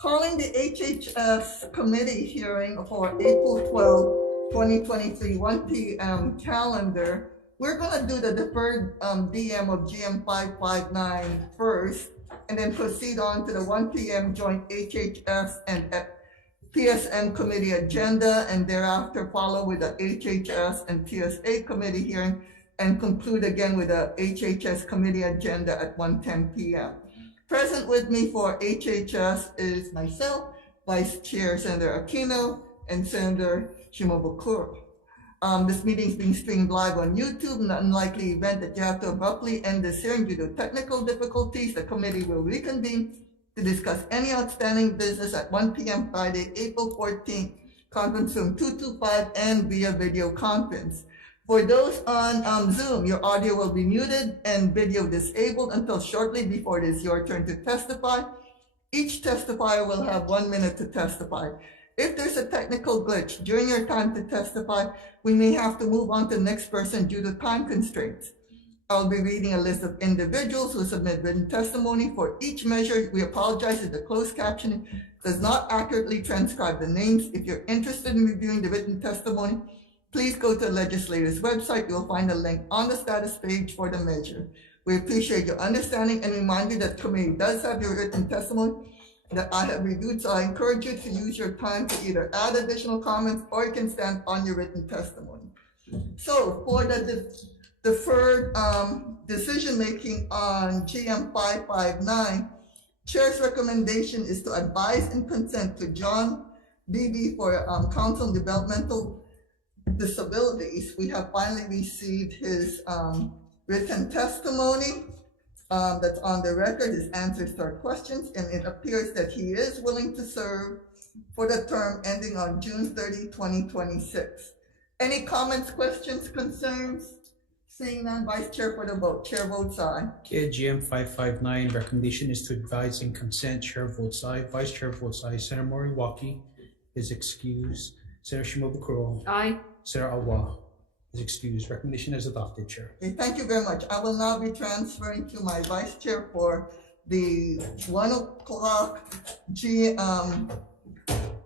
Calling the HHS committee hearing for April 12, 2023, 1 p.m. calendar. We're going to do the deferred DM of GM 559 first, and then proceed on to the 1 p.m. joint HHS and PSM committee agenda, and thereafter follow with the HHS and TSA committee hearing, and conclude again with the HHS committee agenda at 1:10 p.m. Present with me for HHS is myself, Vice Chair Senator Aquino, and Senator Shimabukuro. This meeting is being streamed live on YouTube. In the unlikely event that you have to abruptly end this hearing due to technical difficulties, the committee will reconvene to discuss any outstanding business at 1 p.m. Friday, April 14th, conference room 225 and via video conference. For those on Zoom, your audio will be muted and video disabled until shortly before it is your turn to testify. Each testifier will have 1 minute to testify. If there's a technical glitch during your time to testify, we may have to move on to the next person due to time constraints. I'll be reading a list of individuals who submit written testimony. For each measure, we apologize if the closed captioning does not accurately transcribe the names. If you're interested in reviewing the written testimony, please go to the legislator's website. You'll find a link on the status page for the measure. We appreciate your understanding and remind you that the committee does have your written testimony that I have reviewed, so I encourage you to use your time to either add additional comments or you can stand on your written testimony. So for the deferred decision-making on GM 559, Chair's recommendation is to advise and consent to John Beebe for Council on Developmental Disabilities. We have finally received his written testimony that's on the record, his answers to our questions, and it appears that he is willing to serve for the term ending on June 30, 2026. Any comments, questions, concerns? Seeing none, Vice Chair for the vote. Chair votes aye. Okay, GM 559, recommendation is to advise and consent. Chair votes aye. Vice Chair votes aye. Senator Moriwaki is excused. Senator Shimabukuro. Aye. Senator Awa is excused. Recommendation is adopted, Chair. Okay, thank you very much. I will now be transferring to my Vice Chair for the 1 o'clock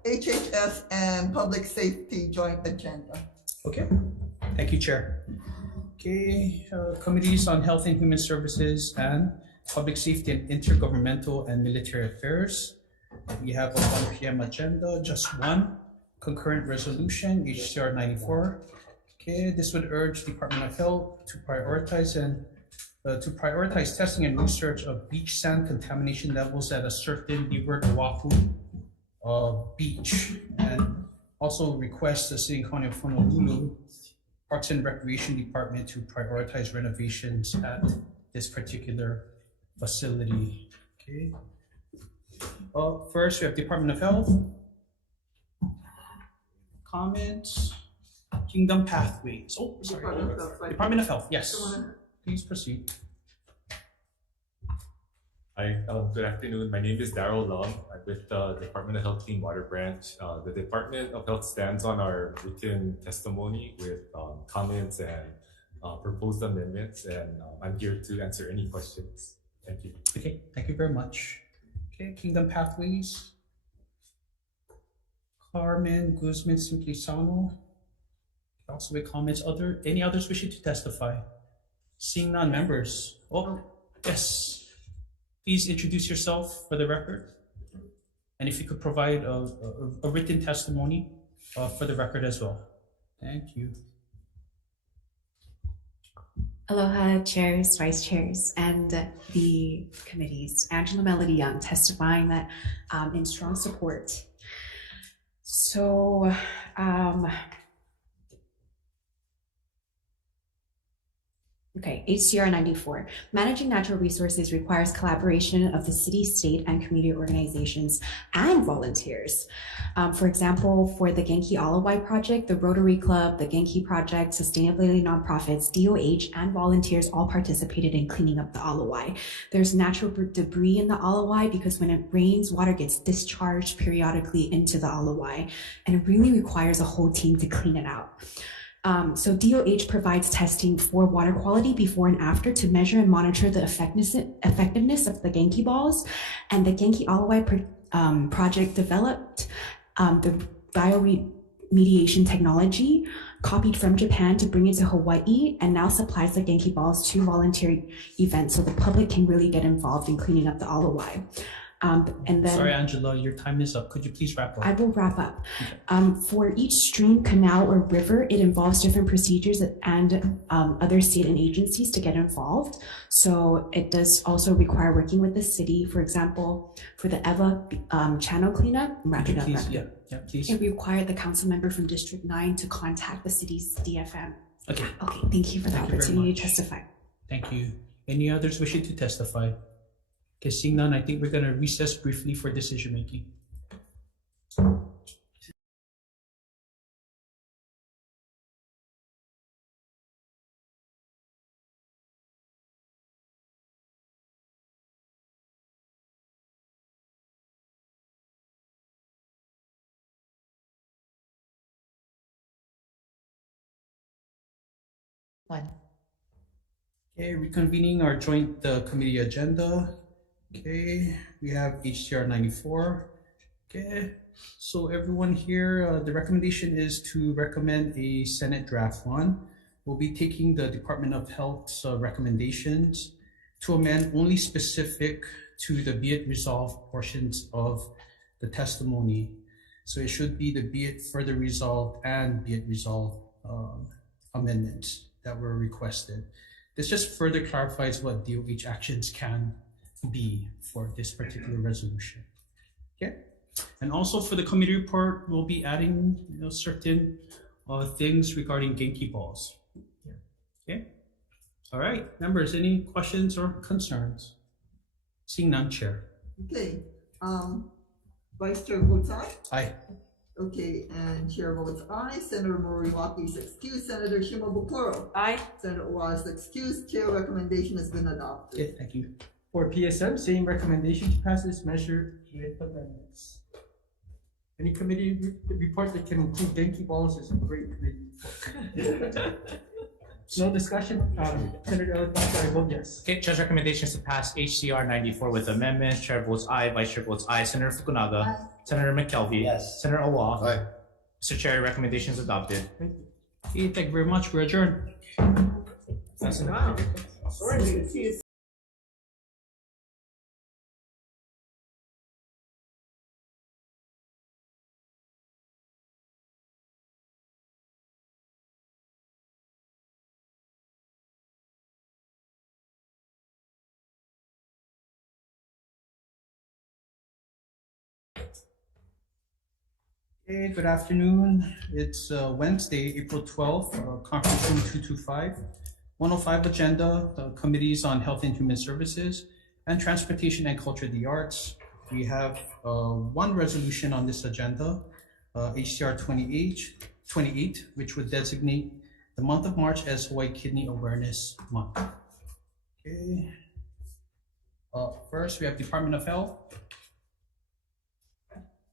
HHS and Public Safety Joint Agenda. Okay, thank you, Chair. Okay, Committees on Health and Human Services and Public Safety and Intergovernmental and Military Affairs. We have a 1 p.m. agenda, just one concurrent resolution, HCR 94. Okay, this would urge Department of Health to prioritize testing and research of beach sand contamination levels at a certain Leeward Oahu beach, and also request the City and County of Honolulu Parks and Recreation Department to prioritize renovations at this particular facility. Okay. First, we have Department of Health. Comments. Kingdom Pathways. Oh, sorry. Department of Health, yes. Please proceed. Hi, good afternoon. My name is Daryl Long. I'm with the Department of Health Clean Water Branch. The Department of Health stands on our written testimony with comments and proposed amendments, and I'm here to answer any questions. Thank you. Okay, thank you very much. Okay, Kingdom Pathways. Carmen Guzman Simplisano. Also with comments. Any others wishing to testify? Seeing none, members. Oh, yes. Please introduce yourself for the record. And if you could provide a written testimony for the record as well. Thank you. Aloha, chairs, vice chairs, and the committees. Angela Melody Young testifying that in strong support. So, okay, HCR 94. Managing natural resources requires collaboration of the city, state, and community organizations and volunteers. For example, for the Genki Alawai project, the Rotary Club, the Genki Project, sustainability nonprofits, DOH, and volunteers all participated in cleaning up the Alawai. There's natural debris in the Alawai because when it rains, water gets discharged periodically into the Alawai, and it really requires a whole team to clean it out. So DOH provides testing for water quality before and after to measure and monitor the effectiveness of the Genki balls, and the Genki Alawai project developed the bioremediation technology, copied from Japan to bring it to Hawaii, and now supplies the Genki balls to volunteer events so the public can really get involved in cleaning up the alawai. And then, Sorry, Angela, your time is up. Could you please wrap up? I will wrap up. For each stream, canal, or river, it involves different procedures and other state and agencies to get involved. So it does also require working with the city. For example, for the EVA channel cleanup, Could you please, please. it required the council member from District 9 to contact the city's DFM. Okay. Okay, thank you for the Thank you very opportunity much. to testify. Thank you. Any others wishing to testify? Okay, seeing none, I think we're going to recess briefly for decision making. Okay, reconvening our joint committee agenda. Okay, we have HCR 94. Okay, so everyone here, the recommendation is to recommend a Senate draft one. We'll be taking the Department of Health's recommendations to amend only specific to the be it resolved portions of the testimony. So it should be the be it further resolved and be it resolved amendments that were requested. This just further clarifies what DOH actions can be for this particular resolution. Okay, and also for the committee report, we'll be adding certain things regarding Genki balls. Okay, all right, members, any questions or concerns? Seeing none, Chair. Okay, Vice Chair votes aye. Aye. Okay, and Chair votes aye. Senator Moriwaki is excused. Senator Shimabukuro. Aye. Senator Owa is excused. Chair recommendation has been adopted. Okay, thank you. For PSM, same recommendation to pass this measure with amendments. Any committee report that can include Genki balls is a great committee report. No discussion, Senator Elefante, I vote yes. Okay, Chair's recommendations to pass HCR 94 with amendments. Chair votes aye, Vice Chair votes aye. Senator Fukunaga. Aye. Senator McKelvey. Yes. Senator Owa. Aye. Mr. Chair, recommendations adopted. Okay, thank you very much. We're adjourned. That's enough. See you Okay, good afternoon. It's Wednesday, April 12th, conference room 225. 105 agenda, the committees on Health and Human Services and Transportation and Culture of the Arts. We have one resolution on this agenda, HCR 28, which would designate the month of March as Hawaii Kidney Awareness Month. Okay. First, we have Department of Health.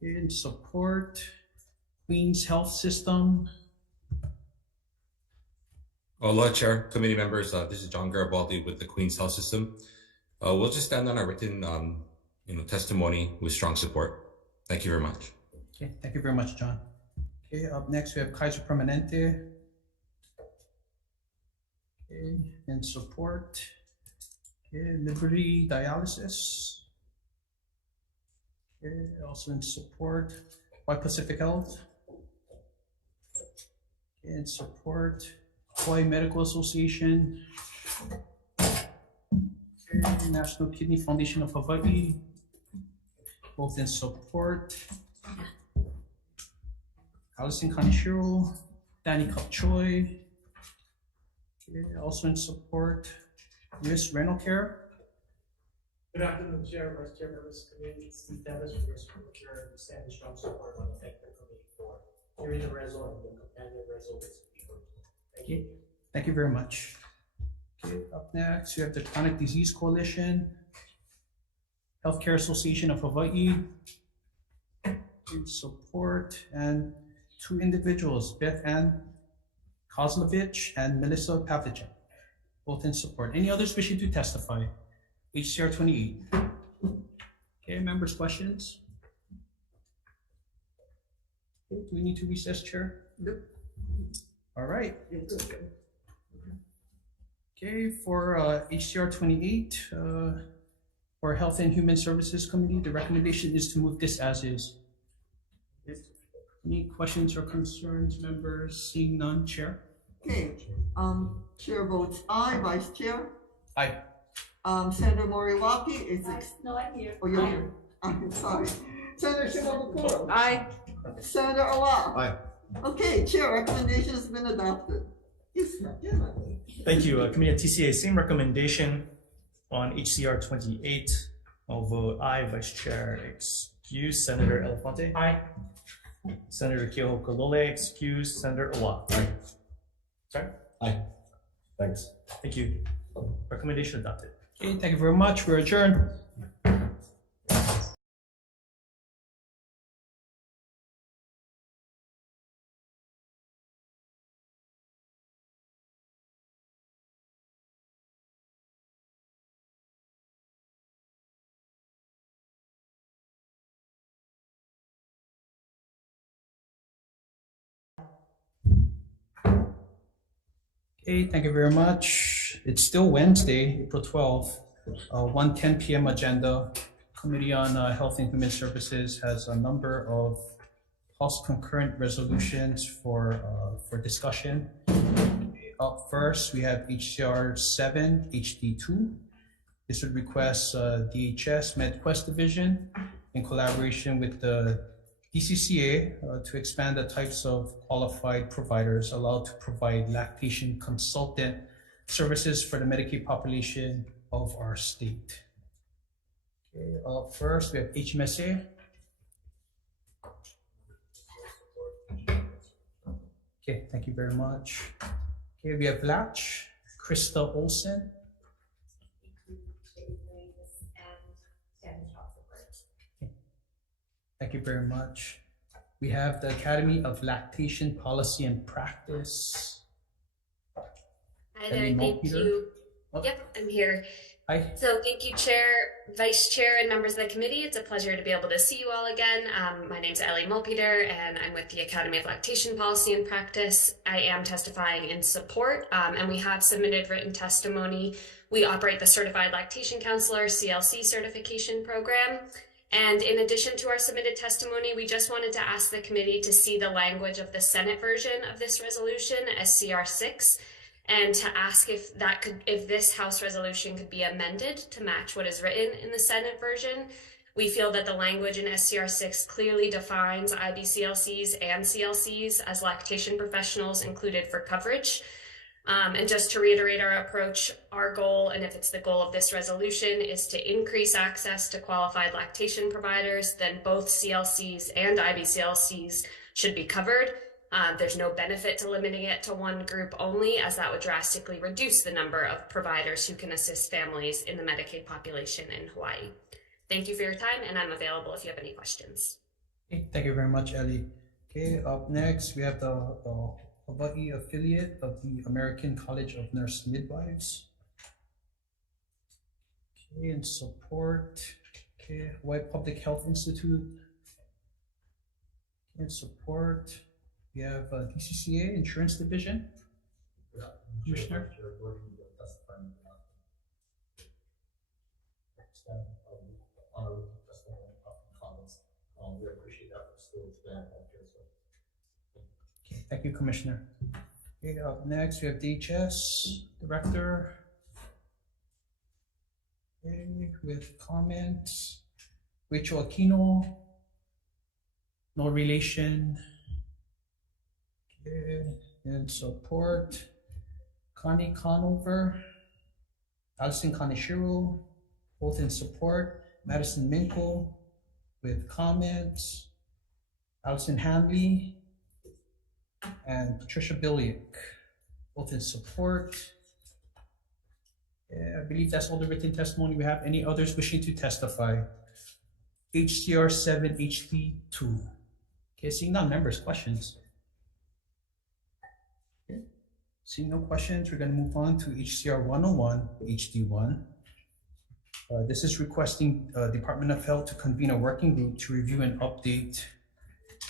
In support, Queen's Health System. Aloha, Chair, committee members. This is John Garibaldi with the Queen's Health System. We'll just stand on our written, testimony with strong support. Thank you very much. Okay, thank you very much, John. Okay, up next we have Kaiser Permanente. Okay, in support. Okay, Liberty Dialysis. Okay, also in support. Hawaii Pacific Health. Okay, in support. Hawaii Medical Association. Okay, National Kidney Foundation of Hawaii. Both in support. Allison Kaneshiro, Danny Kapchoi. Okay, also in support. US Renal Care. Good afternoon, Chair, Vice Chair, members of the committee. Steve Dennis from the School Chair, stand in strong support on the technical committee for hearing the resolution and the companion resolution. Thank you. Thank you very much. Okay, up next, we have the Chronic Disease Coalition, Healthcare Association of Hawaii, in support, and two individuals, Beth Ann Kozlovich and Melissa Pavlicek, both in support. Any others wishing to testify? HCR 28. Okay, members, questions? Okay, do we need to recess, Chair? Nope. All right. You're good. Okay, for HCR 28, for Health and Human Services Committee, the recommendation is to move this as is. Any questions or concerns, members? Seeing none, Chair? Okay, Chair votes aye, Vice Chair. Aye. Senator Moriwaki is No, I'm here. Oh, you're here. I'm sorry. Senator Shimabukuro. Aye. Senator Awa. Aye. Okay, Chair, recommendation has been adopted. Yes, yeah. Thank you. Committee on TCA, same recommendation on HCR 28. I'll vote aye. Vice Chair, excuse. Senator Elefante. Aye. Senator Keohoko Lole, excuse. Senator Awa. Aye. Sorry? Aye. Thanks. Thank you. Recommendation adopted. Okay, thank you very much. We're adjourned. Okay, thank you very much. It's still Wednesday, April 12th, 1:10 p.m. agenda. Committee on Health and Human Services has a number of House concurrent resolutions for discussion. Up first, we have HCR 7 HD2. This would request DHS MedQuest Division in collaboration with the DCCA to expand the types of qualified providers allowed to provide lactation consultant services for the Medicaid population of our state. Okay, up first, we have HMSA. Okay, thank you very much. Okay, we have Latch, Krista Olson. Thank you very much. We have the Academy of Lactation Policy and Practice. Hi there, Any more, thank Peter? you. Oh. Yep, I'm here. Hi. So thank you, Chair, Vice Chair, and members of the committee. It's a pleasure to be able to see you all again. My name is Ellie Mulpeter, and I'm with the Academy of Lactation Policy and Practice. I am testifying in support, and we have submitted written testimony. We operate the Certified Lactation Counselor, CLC certification program. And in addition to our submitted testimony, we just wanted to ask the committee to see the language of the Senate version of this resolution, SCR 6, and to ask if this House resolution could be amended to match what is written in the Senate version. We feel that the language in SCR 6 clearly defines IBCLCs and CLCs as lactation professionals included for coverage. And just to reiterate our approach, our goal, and if it's the goal of this resolution, is to increase access to qualified lactation providers, then both CLCs and IBCLCs should be covered. There's no benefit to limiting it to one group only, as that would drastically reduce the number of providers who can assist families in the Medicaid population in Hawaii. Thank you for your time, and I'm available if you have any questions. Okay, thank you very much, Ellie. Okay, up next, we have the Hawai'i affiliate of the American College of Nurse Midwives. Okay, in support, okay, Hawaii Public Health Institute. In support, we have DCCA Insurance Division. Commissioner. We appreciate that still today. Okay, thank you, Commissioner. Okay, up next, we have DHS Director. Okay, with comments. Rachel Aquino. No relation. Okay, in support. Connie Conover. Alison Kaneshiro, both in support. Madison Minko with comments. Allison Hanley and Patricia Billick, both in support. I believe that's all the written testimony we have. Any others wishing to testify? HCR 7 HD2. Okay, seeing none, members, questions? Okay. Seeing no questions, we're going to move on to HCR 101 HD1. This is requesting Department of Health to convene a working group to review and update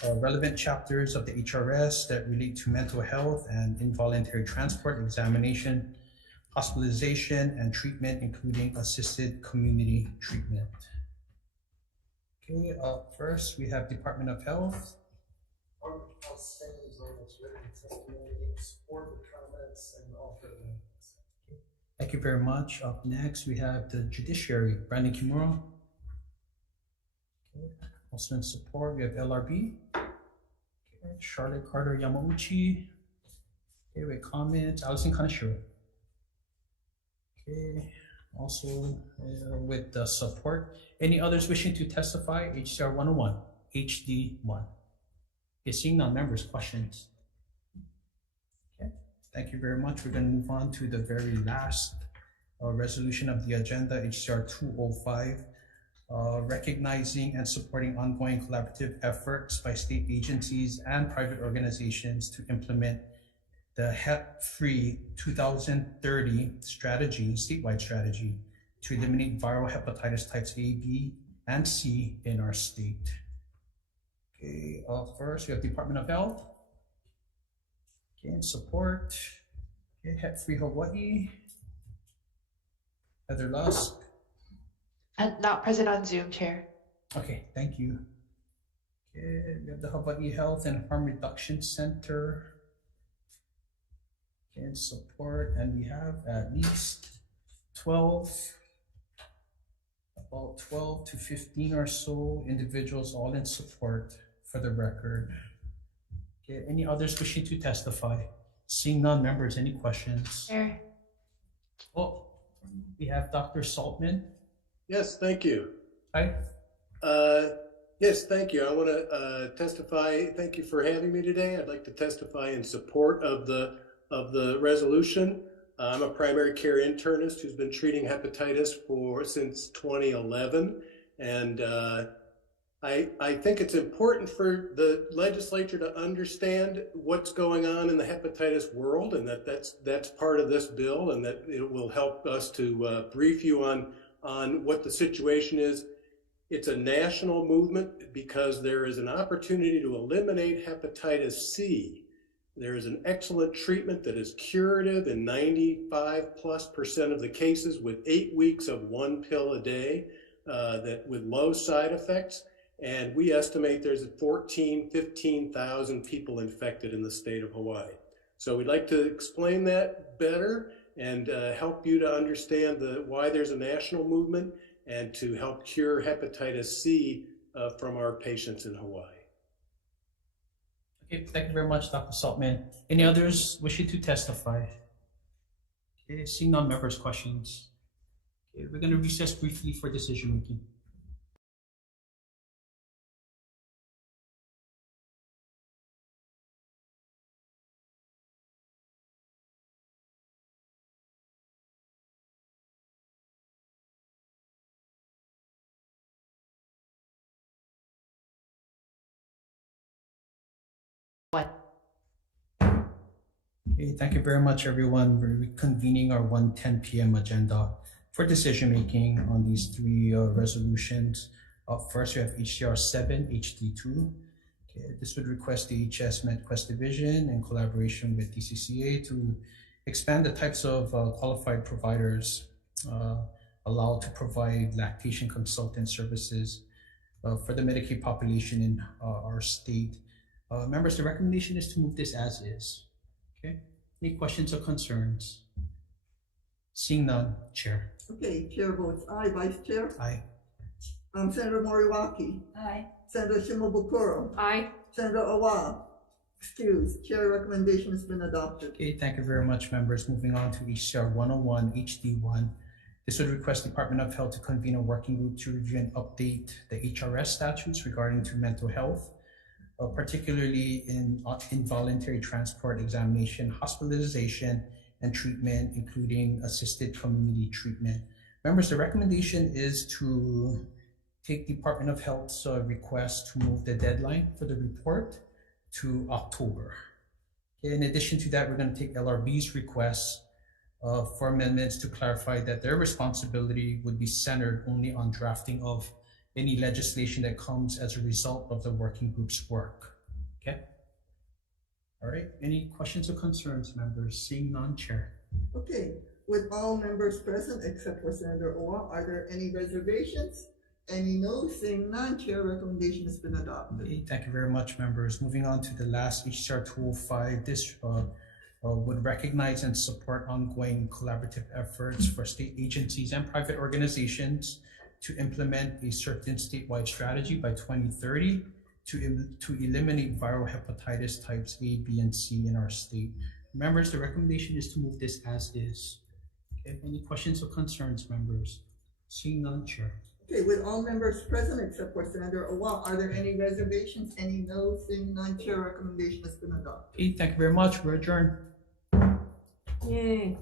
relevant chapters of the HRS that relate to mental health and involuntary transport, examination, hospitalization, and treatment, including assisted community treatment. Okay, first we have Department of Health. Thank you very much. Up next, we have the Judiciary, Brandon Kimura. Okay. Also in support, we have LRB. Okay. Charlotte Carter Yamauchi. Okay, with comments, Allison Kaneshiro. Okay, also with the support. Any others wishing to testify? HCR 101, HD1. Okay, seeing none, members, questions? Okay, thank you very much. We're going to move on to the very last resolution of the agenda, HCR 205, recognizing and supporting ongoing collaborative efforts by state agencies and private organizations to implement the HEP-free 2030 strategy, statewide strategy, to eliminate viral hepatitis types A, B, and C in our state. Okay, first we have Department of Health. Okay, and support. Okay, HEP-free Hawaii. Heather Lusk. Not present on Zoom, Chair. Okay, thank you. Okay, we have the Hawaii Health and Harm Reduction Center. Okay, and support, and we have at least 12, about 12 to 15 or so individuals all in support for the record. Okay, any others wishing to testify? Seeing none, members, any questions? Chair. Oh, we have Dr. Saltman. Yes, thank you. Hi. Yes, thank you. I want to testify. Thank you for having me today. I'd like to testify in support of the resolution. I'm a primary care internist who's been treating hepatitis since 2011, and I think it's important for the legislature to understand what's going on in the hepatitis world, and that's part of this bill, and that it will help us to brief you on what the situation is. It's a national movement because there is an opportunity to eliminate hepatitis C. There is an excellent treatment that is curative in 95+% of the cases with 8 weeks of 1 pill a day that with low side effects. And we estimate there's 15,000 people infected in the state of Hawaii. So we'd like to explain that better and help you to understand why there's a national movement and to help cure hepatitis C from our patients in Hawaii. Okay, thank you very much, Dr. Saltman. Any others wishing to testify? Okay, seeing none, members, questions? Okay, we're going to recess briefly for decision making. Okay, thank you very much, everyone. We're reconvening our 1:10 p.m. agenda for decision making on these three resolutions. First, we have HCR 7 HD2. Okay, this would request the HS MedQuest Division in collaboration with DCCA to expand the types of qualified providers allowed to provide lactation consultant services for the Medicaid population in our state. Members, the recommendation is to move this as is. Okay, any questions or concerns? Seeing none, Chair. Okay, Chair votes aye. Vice Chair? Aye. Senator Moriwaki? Aye. Senator Shimabukuro? Aye. Senator Awa? Excused. Chair recommendation has been adopted. Okay, thank you very much, members. Moving on to HCR 101 HD1. This would request Department of Health to convene a working group to review and update the HRS statutes regarding to mental health, particularly in involuntary transport, examination, hospitalization, and treatment, including assisted community treatment. Members, the recommendation is to take Department of Health's request to move the deadline for the report to October. Okay, in addition to that, we're going to take LRB's request for amendments to clarify that their responsibility would be centered only on drafting of any legislation that comes as a result of the working group's work. Okay? All right, any questions or concerns, members? Seeing none, Chair. Okay, with all members present except for Senator Owa, are there any reservations? Any no? Seeing none, Chair, recommendation has been adopted. Okay, thank you very much, members. Moving on to the last HCR 205, this would recognize and support ongoing collaborative efforts for state agencies and private organizations to implement a certain statewide strategy by 2030 to eliminate viral hepatitis types A, B, and C in our state. Members, the recommendation is to move this as is. Okay, any questions or concerns, members? Seeing none, Chair. Okay, with all members present except for Senator Owa, are there any reservations? Any no? Seeing none, Chair, recommendation has been adopted. Okay, thank you very much. We're adjourned. Yay.